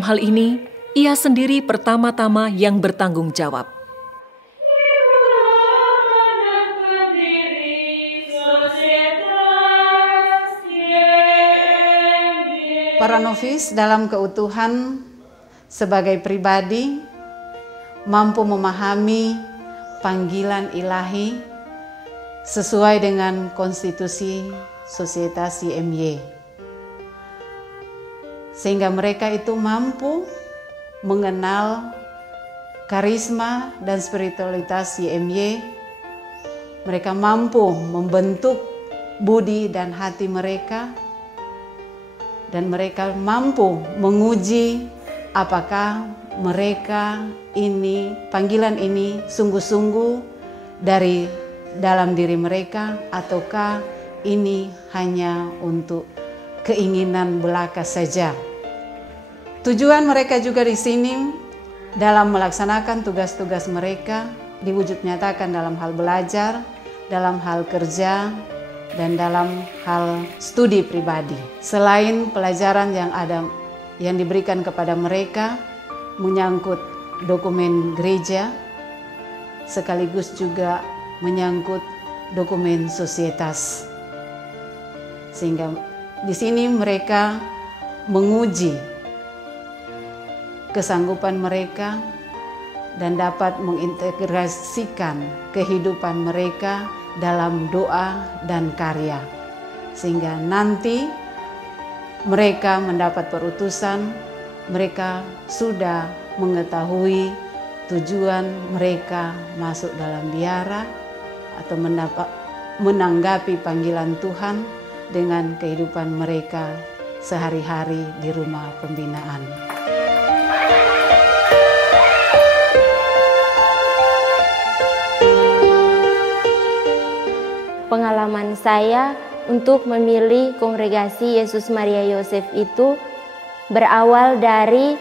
Hal ini, ia sendiri pertama-tama yang bertanggung jawab. Para novis dalam keutuhan sebagai pribadi mampu memahami panggilan ilahi sesuai dengan konstitusi Sosietas YMY. Sehingga mereka itu mampu mengenal karisma dan spiritualitas YMY. Mereka mampu membentuk budi dan hati mereka, dan mereka mampu menguji apakah mereka ini, panggilan ini sungguh-sungguh dari dalam diri mereka, ataukah ini hanya untuk keinginan belaka saja. Tujuan mereka juga di sini dalam melaksanakan tugas-tugas mereka diwujud nyatakan dalam hal belajar, dalam hal kerja, dan dalam hal studi pribadi. Selain pelajaran yang diberikan kepada mereka menyangkut dokumen gereja, sekaligus juga menyangkut dokumen sosietas. Sehingga di sini mereka menguji kesanggupan mereka dan dapat mengintegrasikan kehidupan mereka dalam doa dan karya, sehingga nanti mereka mendapat perutusan, mereka sudah mengetahui tujuan mereka masuk dalam biara atau menanggapi panggilan Tuhan dengan kehidupan mereka sehari-hari di rumah pembinaan. Pengalaman saya untuk memilih kongregasi Yesus Maria Yosef itu berawal dari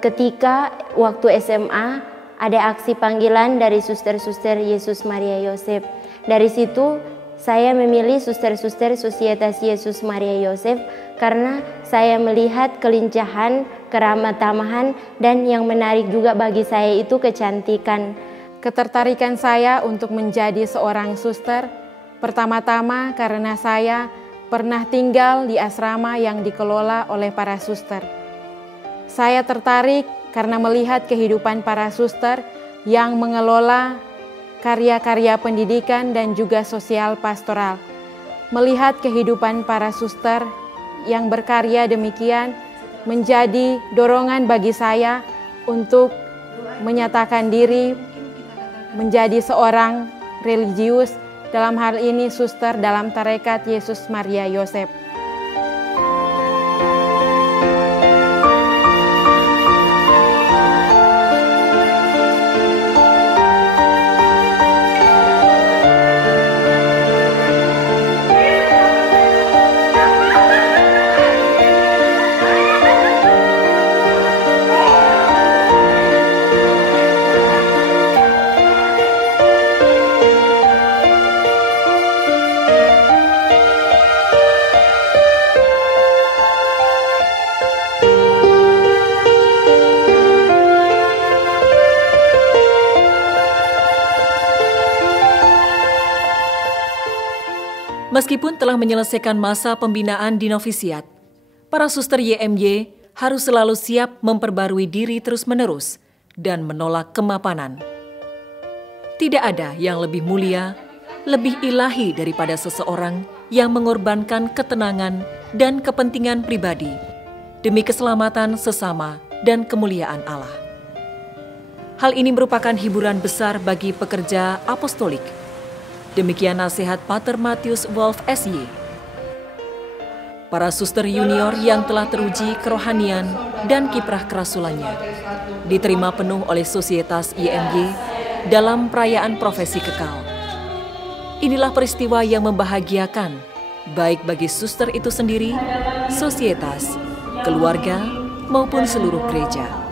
ketika waktu SMA ada aksi panggilan dari suster-suster Yesus Maria Yosef. Dari situ saya memilih suster-suster Sosietas Yesus Maria Yosef karena saya melihat kelincahan, keramah tamahan, dan yang menarik juga bagi saya itu kecantikan. Ketertarikan saya untuk menjadi seorang suster pertama-tama karena saya pernah tinggal di asrama yang dikelola oleh para suster. Saya tertarik karena melihat kehidupan para suster yang mengelola karya-karya pendidikan dan juga sosial pastoral. Melihat kehidupan para suster yang berkarya demikian menjadi dorongan bagi saya untuk menyatakan diri menjadi seorang religius, dalam hal ini suster dalam tarekat Yesus Maria Yosef. Meskipun telah menyelesaikan masa pembinaan di novisiat, para suster YMY harus selalu siap memperbarui diri terus-menerus dan menolak kemapanan. Tidak ada yang lebih mulia, lebih ilahi daripada seseorang yang mengorbankan ketenangan dan kepentingan pribadi demi keselamatan sesama dan kemuliaan Allah. Hal ini merupakan hiburan besar bagi pekerja apostolik. Demikian nasihat Pater Matius Wolf SY. Para suster junior yang telah teruji kerohanian dan kiprah kerasulannya diterima penuh oleh Sosietas YMY dalam perayaan profesi kekal. Inilah peristiwa yang membahagiakan, baik bagi suster itu sendiri, sosietas, keluarga, maupun seluruh gereja.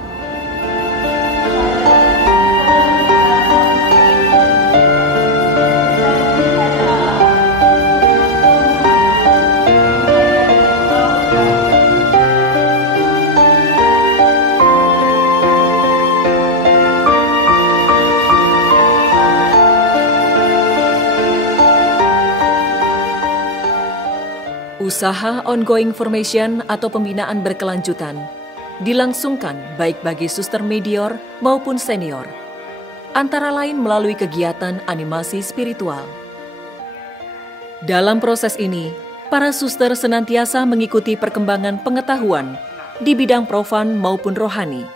Usaha ongoing formation atau pembinaan berkelanjutan dilangsungkan baik bagi suster medior maupun senior, antara lain melalui kegiatan animasi spiritual. Dalam proses ini, para suster senantiasa mengikuti perkembangan pengetahuan di bidang profan maupun rohani,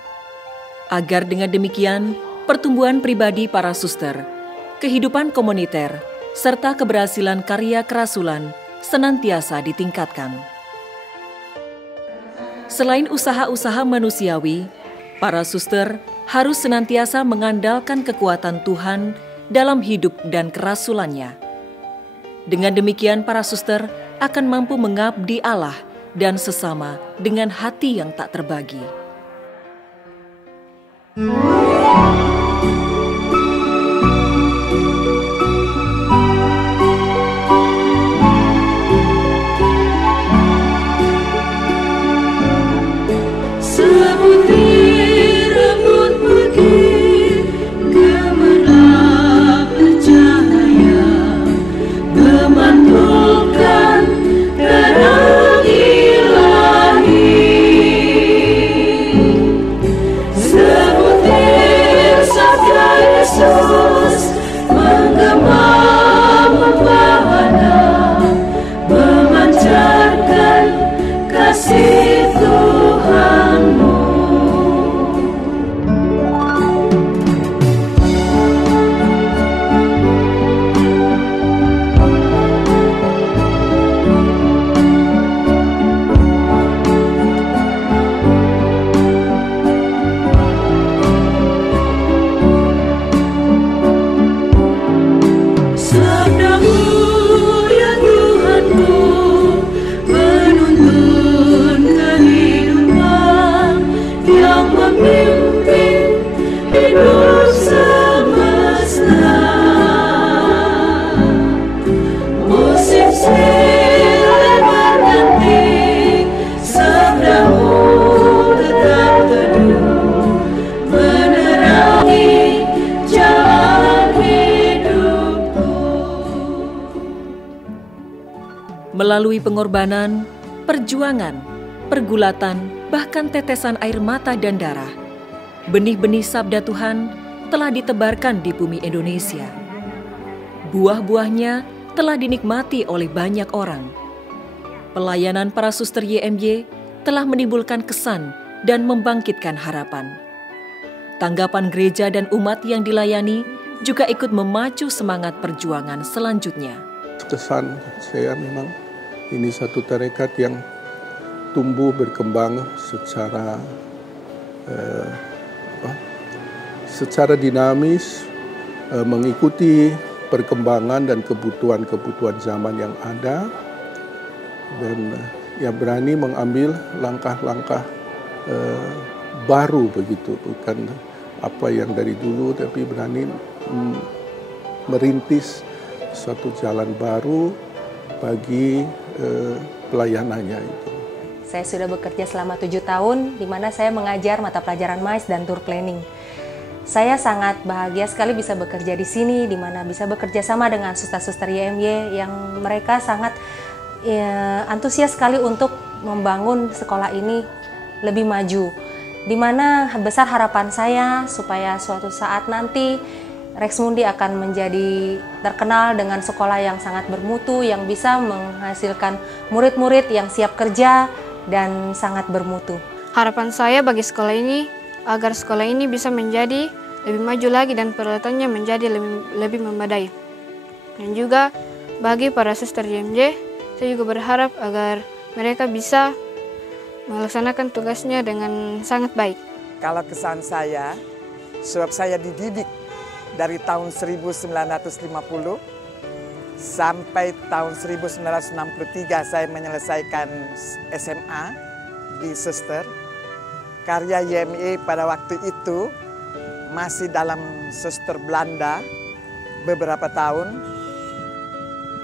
agar dengan demikian pertumbuhan pribadi para suster, kehidupan komuniter, serta keberhasilan karya kerasulan senantiasa ditingkatkan. Selain usaha-usaha manusiawi, para suster harus senantiasa mengandalkan kekuatan Tuhan dalam hidup dan kerasulannya. Dengan demikian para suster akan mampu mengabdi Allah dan sesama dengan hati yang tak terbagi. Melalui pengorbanan, perjuangan, pergulatan, bahkan tetesan air mata dan darah, benih-benih sabda Tuhan telah ditebarkan di bumi Indonesia. Buah-buahnya telah dinikmati oleh banyak orang. Pelayanan para suster YMY telah menimbulkan kesan dan membangkitkan harapan. Tanggapan gereja dan umat yang dilayani juga ikut memacu semangat perjuangan selanjutnya. Kesan saya memang ini satu tarekat yang tumbuh berkembang secara dinamis, mengikuti perkembangan dan kebutuhan-kebutuhan zaman yang ada, dan ya berani mengambil langkah-langkah baru begitu, bukan apa yang dari dulu, tapi berani merintis suatu jalan baru bagi pelayanannya itu. Saya sudah bekerja selama 7 tahun, di mana saya mengajar mata pelajaran MAIS dan tour planning. Saya sangat bahagia sekali bisa bekerja di sini, di mana bisa bekerja sama dengan suster-suster YMY yang mereka sangat antusias sekali untuk membangun sekolah ini lebih maju. Di mana besar harapan saya supaya suatu saat nanti Rex Mundi akan menjadi terkenal dengan sekolah yang sangat bermutu, yang bisa menghasilkan murid-murid yang siap kerja dan sangat bermutu. Harapan saya bagi sekolah ini, agar sekolah ini bisa menjadi lebih maju lagi dan peralatannya menjadi lebih memadai. Dan juga bagi para suster YMY, saya juga berharap agar mereka bisa melaksanakan tugasnya dengan sangat baik. Kalau kesan saya, sebab saya dididik dari tahun 1950 sampai tahun 1963 saya menyelesaikan SMA di Suster. Karya YMY pada waktu itu masih dalam Suster Belanda beberapa tahun.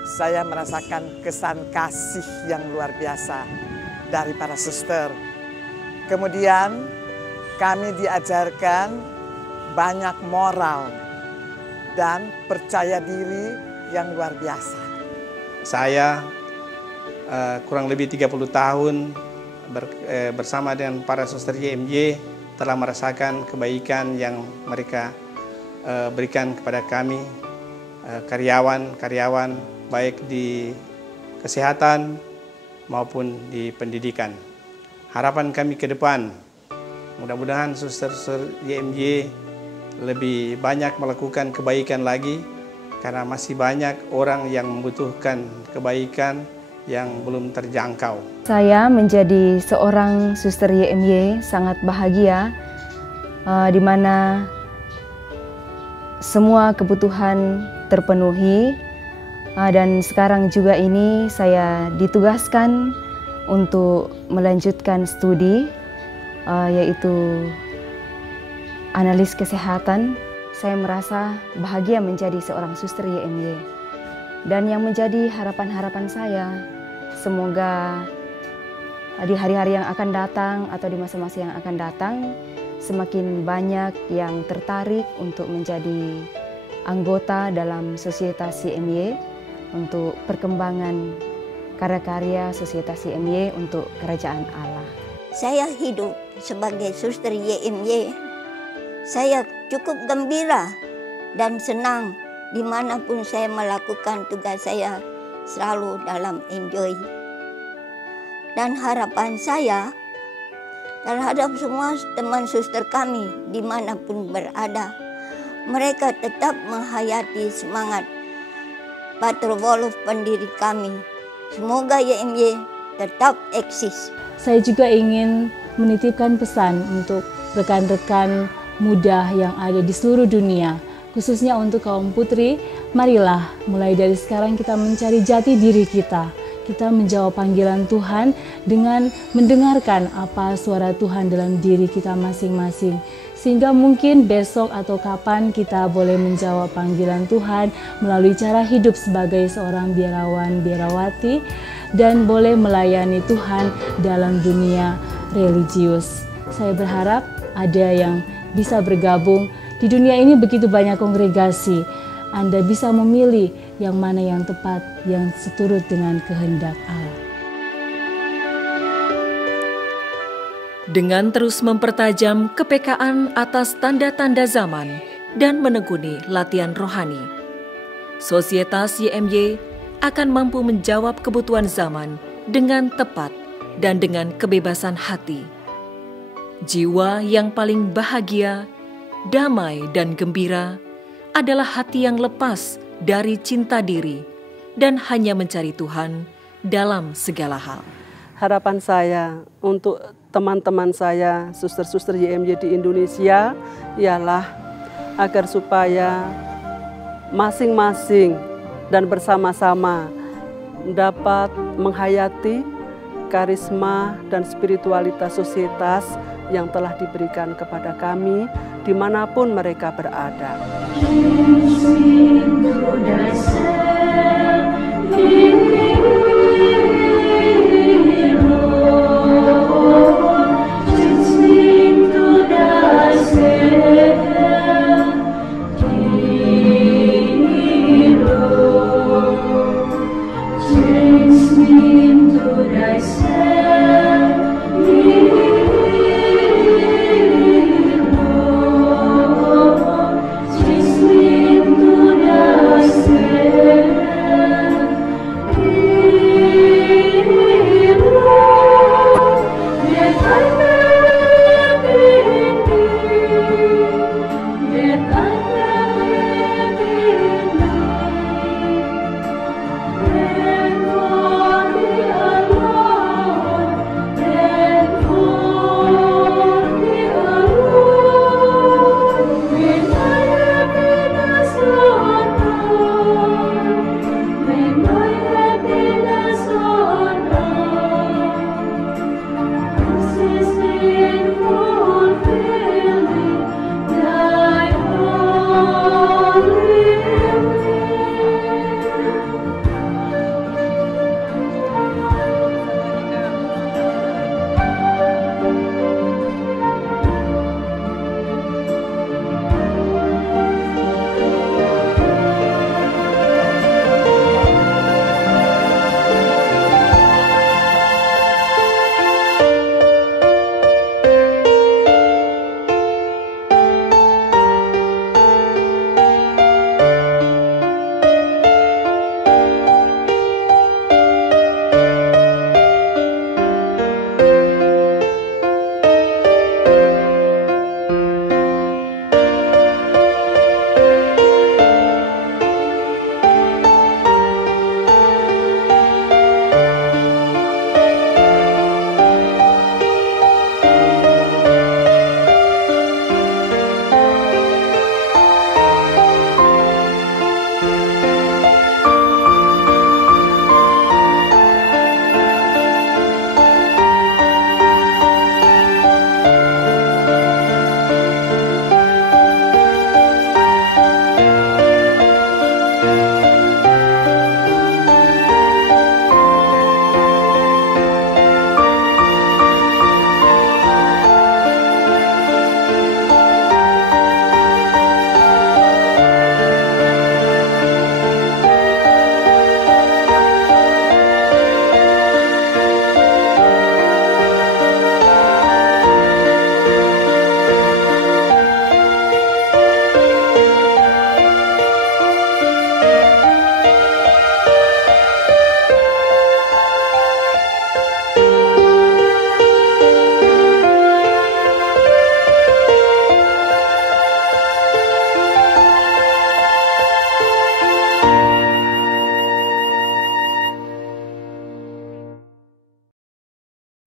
Saya merasakan kesan kasih yang luar biasa dari para suster. Kemudian kami diajarkan banyak moral dan percaya diri yang luar biasa. Saya kurang lebih 30 tahun bersama dengan para suster YMY telah merasakan kebaikan yang mereka berikan kepada kami, karyawan-karyawan baik di kesehatan maupun di pendidikan. Harapan kami ke depan, mudah-mudahan suster-suster YMY lebih banyak melakukan kebaikan lagi, karena masih banyak orang yang membutuhkan kebaikan yang belum terjangkau. Saya menjadi seorang suster YMY sangat bahagia, di mana semua kebutuhan terpenuhi, dan sekarang juga ini saya ditugaskan untuk melanjutkan studi, yaitu analis kesehatan. Saya merasa bahagia menjadi seorang suster YMY. Dan yang menjadi harapan-harapan saya, semoga di hari-hari yang akan datang atau di masa-masa yang akan datang, semakin banyak yang tertarik untuk menjadi anggota dalam Sosietas YMY untuk perkembangan karya-karya Sosietas YMY untuk kerajaan Allah. Saya hidup sebagai suster YMY. Saya cukup gembira dan senang dimanapun saya melakukan tugas saya, selalu dalam enjoy. Dan harapan saya terhadap semua teman suster kami dimanapun berada, mereka tetap menghayati semangat Pater Wolof pendiri kami. Semoga YMY tetap eksis. Saya juga ingin menitipkan pesan untuk rekan-rekan muda yang ada di seluruh dunia, khususnya untuk kaum putri. Marilah mulai dari sekarang kita mencari jati diri kita. Kita menjawab panggilan Tuhan dengan mendengarkan apa suara Tuhan dalam diri kita masing-masing. Sehingga mungkin besok atau kapan kita boleh menjawab panggilan Tuhan melalui cara hidup sebagai seorang biarawan, biarawati, dan boleh melayani Tuhan dalam dunia religius. Saya berharap ada yang bisa bergabung. Di dunia ini begitu banyak kongregasi. Anda bisa memilih yang mana yang tepat, yang seturut dengan kehendak Allah. Dengan terus mempertajam kepekaan atas tanda-tanda zaman dan menekuni latihan rohani, Sosietas YMY akan mampu menjawab kebutuhan zaman dengan tepat dan dengan kebebasan hati. Jiwa yang paling bahagia, damai dan gembira adalah hati yang lepas dari cinta diri dan hanya mencari Tuhan dalam segala hal. Harapan saya untuk teman-teman saya, suster-suster YMY di Indonesia, ialah agar supaya masing-masing dan bersama-sama dapat menghayati karisma dan spiritualitas sosietas yang telah diberikan kepada kami dimanapun mereka berada.